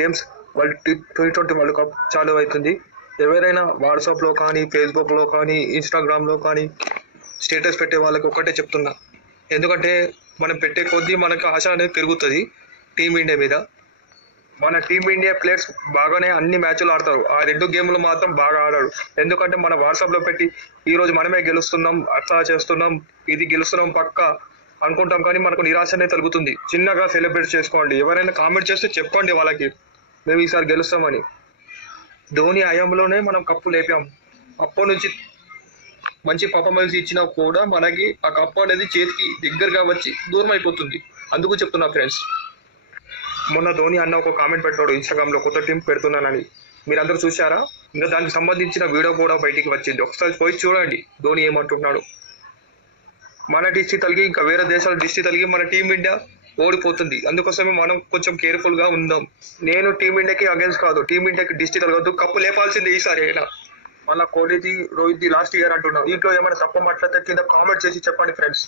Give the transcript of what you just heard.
Games T20 world cup చాలు అవుతుంది. ఎవరైనా వాట్సాప్లో కానీ, ఫేస్బుక్లో కానీ, ఇన్స్టాగ్రామ్లో కానీ స్టేటస్ పెట్టే వాళ్ళకి ఒక్కటే చెప్తున్నా, ఎందుకంటే మనం పెట్టే కొద్దీ మనకు ఆశ అనేది పెరుగుతుంది టీమిండియా మీద. మన టీమిండియా ప్లేయర్స్ బాగానే అన్ని మ్యాచ్లు ఆడతారు, ఆ 2 గేమ్లు మాత్రం బాగా ఆడాడు. ఎందుకంటే మన వాట్సాప్లో పెట్టి ఈరోజు మనమే గెలుస్తున్నాం, అట్లా చేస్తున్నాం, ఇది గెలుస్తున్నాం పక్క అనుకుంటాం, కానీ మనకు నిరాశనే తగ్గుతుంది. చిన్నగా సెలబ్రేట్ చేసుకోండి. ఎవరైనా కామెంట్ చేస్తే చెప్పండి వాళ్ళకి మేము ఈసారి గెలుస్తామని. ధోని హయాంలోనే మనం కప్పు లేపాం. అప్పటి నుంచి మంచి పర్ఫార్మెన్స్ ఇచ్చినా కూడా మనకి ఆ కప్పు అనేది చేతికి దగ్గరగా వచ్చి దూరం అయిపోతుంది. అందుకు చెప్తున్నా ఫ్రెండ్స్. మొన్న ధోని అన్న ఒక కామెంట్ పెట్టాడు ఇన్స్టాగ్రామ్లో, కొత్త టీం పెడుతున్నానని. మీరందరూ చూశారా? ఇంకా దానికి సంబంధించిన వీడియో కూడా బయటికి వచ్చింది, ఒకసారి పోయి చూడండి ధోని ఏమంటున్నాడు. మన దిష్టి తలిగి ఇంకా వేరే దేశాల దిష్టి తలిగి మన టీమిండియా ఓడిపోతుంది. అందుకోసమే మనం కొంచెం కేర్ఫుల్ గా ఉందాం. నేను టీమిండియాకి అగేన్స్ట్ కాదు, టీమిండియాకి దిష్టి తలగద్దు, కప్పు లేపాల్సింది ఈసారి అయినా. మన కోహ్లీది, రోహిత్ లాస్ట్ ఇయర్ అంటున్నాం. దీంట్లో ఏమైనా తప్ప మాట్లాడితే కింద కామెంట్ చేసి చెప్పండి ఫ్రెండ్స్.